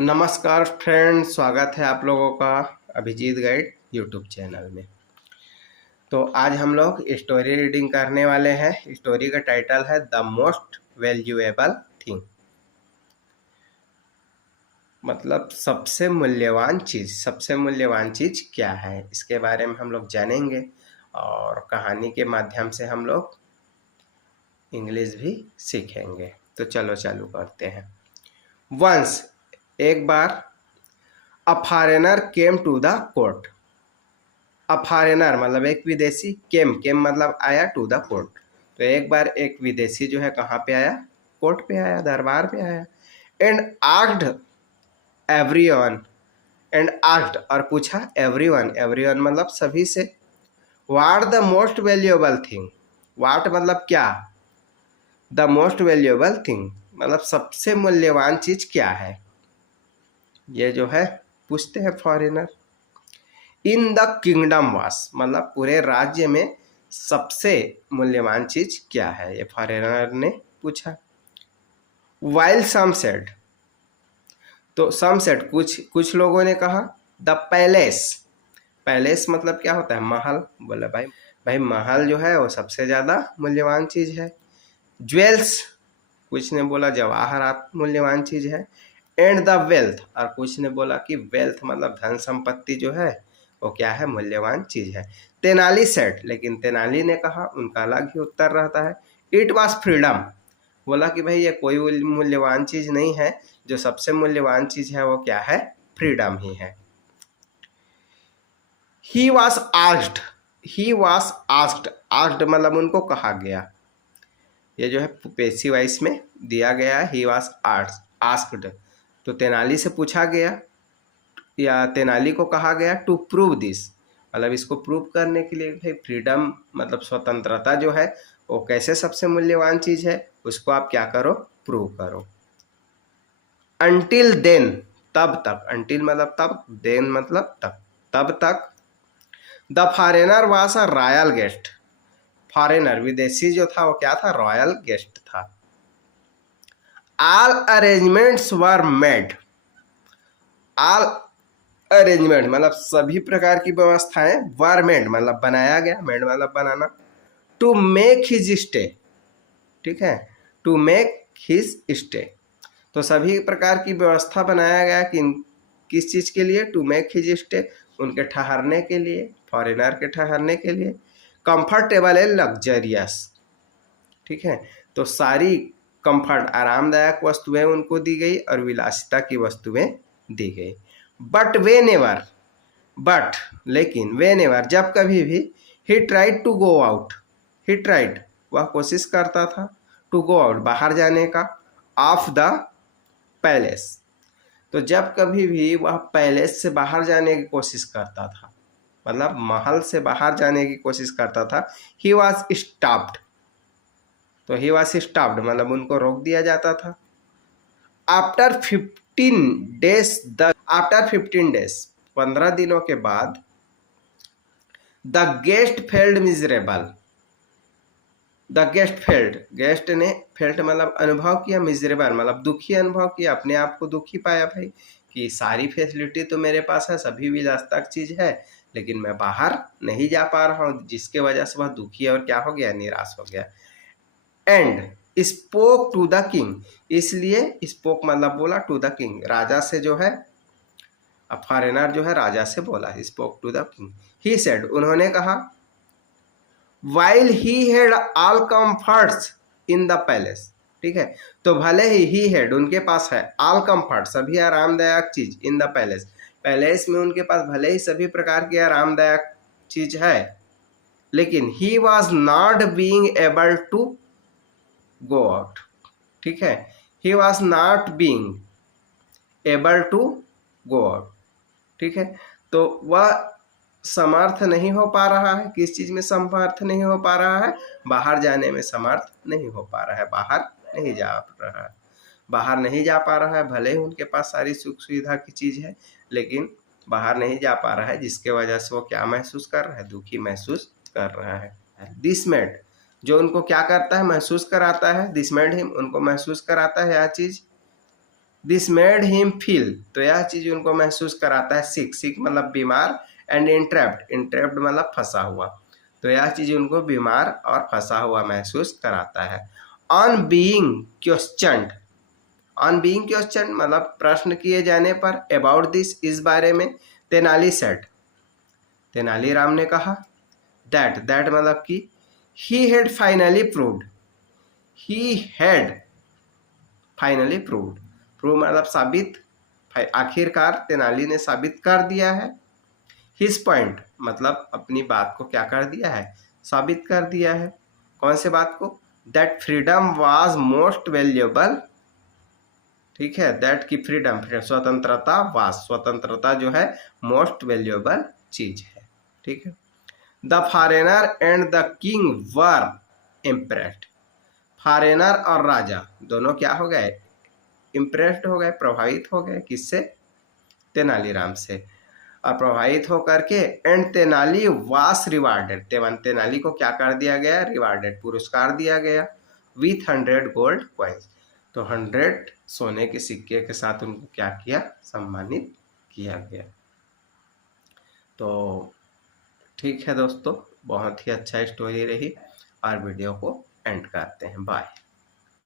नमस्कार फ्रेंड, स्वागत है आप लोगों का अभिजीत गाइड यूट्यूब चैनल में। तो आज हम लोग स्टोरी रीडिंग करने वाले हैं। स्टोरी का टाइटल है द मोस्ट वैल्यूएबल थिंग, मतलब सबसे मूल्यवान चीज़। सबसे मूल्यवान चीज़ क्या है, इसके बारे में हम लोग जानेंगे और कहानी के माध्यम से हम लोग इंग्लिश भी सीखेंगे। तो चलो चालू करते हैं। वंस, एक बार, a foreigner came to the court. A foreigner मतलब एक विदेशी, केम मतलब आया, टू द कोर्ट। तो एक बार एक विदेशी जो है कहाँ पे आया? कोर्ट पे आया, दरबार पे आया। And asked everyone, and asked और पूछा, एवरीवन मतलब सभी से, what the most valuable thing. What मतलब क्या, द मोस्ट वैल्यूएबल थिंग मतलब सबसे मूल्यवान चीज क्या है, ये जो है पूछते हैं फॉरेनर। इन द किंगडम वास मतलब पूरे राज्य में सबसे मूल्यवान चीज क्या है, ये फॉरेनर ने पूछा। वाइल सम सेड, तो सम सेड कुछ लोगों ने कहा, द पैलेस। पैलेस मतलब क्या होता है? महल। बोला भाई भाई महल जो है वो सबसे ज्यादा मूल्यवान चीज है। ज्वेल्स, कुछ ने बोला जवाहरात मूल्यवान चीज है। एंड द वेल्थ, और कुछ ने बोला कि वेल्थ मतलब धन संपत्ति जो है वो क्या है? मूल्यवान चीज है। तेनाली सेट, लेकिन तेनाली ने कहा, उनका अलग ही उत्तर रहता है। इट वॉज फ्रीडम, बोला कि भाई ये कोई मूल्यवान चीज नहीं है, जो सबसे मूल्यवान चीज है वो क्या है? फ्रीडम ही है। ही वॉज आस्क्ड, आस्क्ड मतलब उनको कहा गया, ये जो है पेसिव वॉइस में दिया गया है। ही वॉज आस्क्ड, तो तेनाली से पूछा गया या तेनाली को कहा गया टू प्रूव दिस, मतलब इसको प्रूव करने के लिए भाई फ्रीडम मतलब स्वतंत्रता जो है वो कैसे सबसे मूल्यवान चीज है, उसको आप क्या करो? प्रूव करो। अंटिल देन, तब तक, अंटिल मतलब तब, देन मतलब तब तक। The foreigner was a royal guest, foreigner विदेशी जो था वो क्या था? रॉयल गेस्ट था। All arrangements were made, all arrangement मतलब सभी प्रकार की व्यवस्थाएं, वर मेड मतलब बनाया गया, मेड मतलब बनाना। टू मेक हिज स्टे, ठीक है, टू मेक हिज स्टे, तो सभी प्रकार की व्यवस्था बनाया गया कि किस चीज के लिए? टू मेक हिज स्टे, उनके ठहरने के लिए, फॉरेनर के ठहरने के लिए। कंफर्टेबल है, लग्जरियस, ठीक है, तो सारी कंफर्ट आरामदायक वस्तुएं उनको दी गई और विलासिता की वस्तुएं दी गई। बट वे नेवर, बट लेकिन, वे नेवर जब कभी भी, he tried to go out, he tried वह कोशिश करता था, टू गो आउट बाहर जाने का, ऑफ द पैलेस, तो जब कभी भी वह पैलेस से बाहर जाने की कोशिश करता था, मतलब महल से बाहर जाने की कोशिश करता था, ही वॉज स्टॉप्ड, तो ही वॉज स्टॉप्ड मतलब उनको रोक दिया जाता था। आफ्टर 15 डेज, आफ्टर 15 डेज 15 दिनों के बाद, the guest failed miserable, the guest failed, guest ने फेल्ट मतलब अनुभव किया, मिजरेबल मतलब दुखी अनुभव किया, अपने आप को दुखी पाया भाई कि सारी फैसिलिटी तो मेरे पास है, सभी विलासिता चीज है, लेकिन मैं बाहर नहीं जा पा रहा हूँ, जिसके वजह से वह दुखी और क्या हो गया? निराश हो गया। And spoke to the king, इसलिए स्पोक मतलब बोला, टू द किंग राजा से जो है, अब फॉरेनर जो है राजा से बोला, spoke to the king. He said उन्होंने कहा, while he had all comforts in the palace, ठीक है, तो भले ही हैड उनके पास है, ऑल कंफर्ट सभी आरामदायक चीज, इन द पैलेस पैलेस में उनके पास भले ही सभी प्रकार की आरामदायक चीज है, लेकिन he was not being able to go out, ठीक है, he was not being able to go out, ठीक है, तो वह समर्थ नहीं हो पा रहा है, किस चीज में समर्थ नहीं हो पा रहा है? बाहर जाने में समर्थ नहीं हो पा रहा है, बाहर नहीं जा रहा है, बाहर नहीं जा पा रहा है, भले ही उनके पास सारी सुख सुविधा की चीज है, लेकिन बाहर नहीं जा पा रहा है, जिसके वजह से वो क्या महसूस कर रहा है? दुखी महसूस कर रहा है। दिस मेड, जो उनको क्या करता है? महसूस कराता है, दिस मेड हिम उनको महसूस कराता है यह चीज, दिस मेड हिम फील, तो यह चीज उनको महसूस कराता है सिक, सिक मतलब बीमार, एंड इंट्रैप्ड, इंट्रैप्ड मतलब फंसा हुआ, तो यह चीज उनको बीमार और फंसा हुआ महसूस कराता है। On being questioned, on being question मतलब प्रश्न किए जाने पर, अबाउट दिस इस बारे में, तेनाली सेड, तेनालीराम ने कहा, दैट, दैट मतलब कि he had finally proved, he had finally proved, prove मतलब साबित, आखिरकार तेनाली ने साबित कर दिया है, हिज पॉइंट मतलब अपनी बात को क्या कर दिया है, साबित कर दिया है। कौन से बात को, that freedom was most valuable, ठीक है, दैट की फ्रीडम, स्वतंत्रता वाज, स्वतंत्रता जो है मोस्ट वैल्यूएबल चीज है, ठीक है। The foreigner and the king were impressed, foreigner और राजा दोनों क्या हो गए, इम्प्रेस्ड हो गए, प्रभावित हो गए, किससे, तेनालीराम से, और प्रभावित होकर के, एंड तेनाली वास रिवार्डेड, तेनाली को क्या कर दिया गया, रिवार्डेड, पुरस्कार दिया गया, विथ 100 गोल्ड कॉइन्स, तो 100 सोने के सिक्के के साथ उनको क्या किया, सम्मानित किया गया। तो ठीक है दोस्तों, बहुत ही अच्छा स्टोरी रही, और वीडियो को एंड करते हैं, बाय।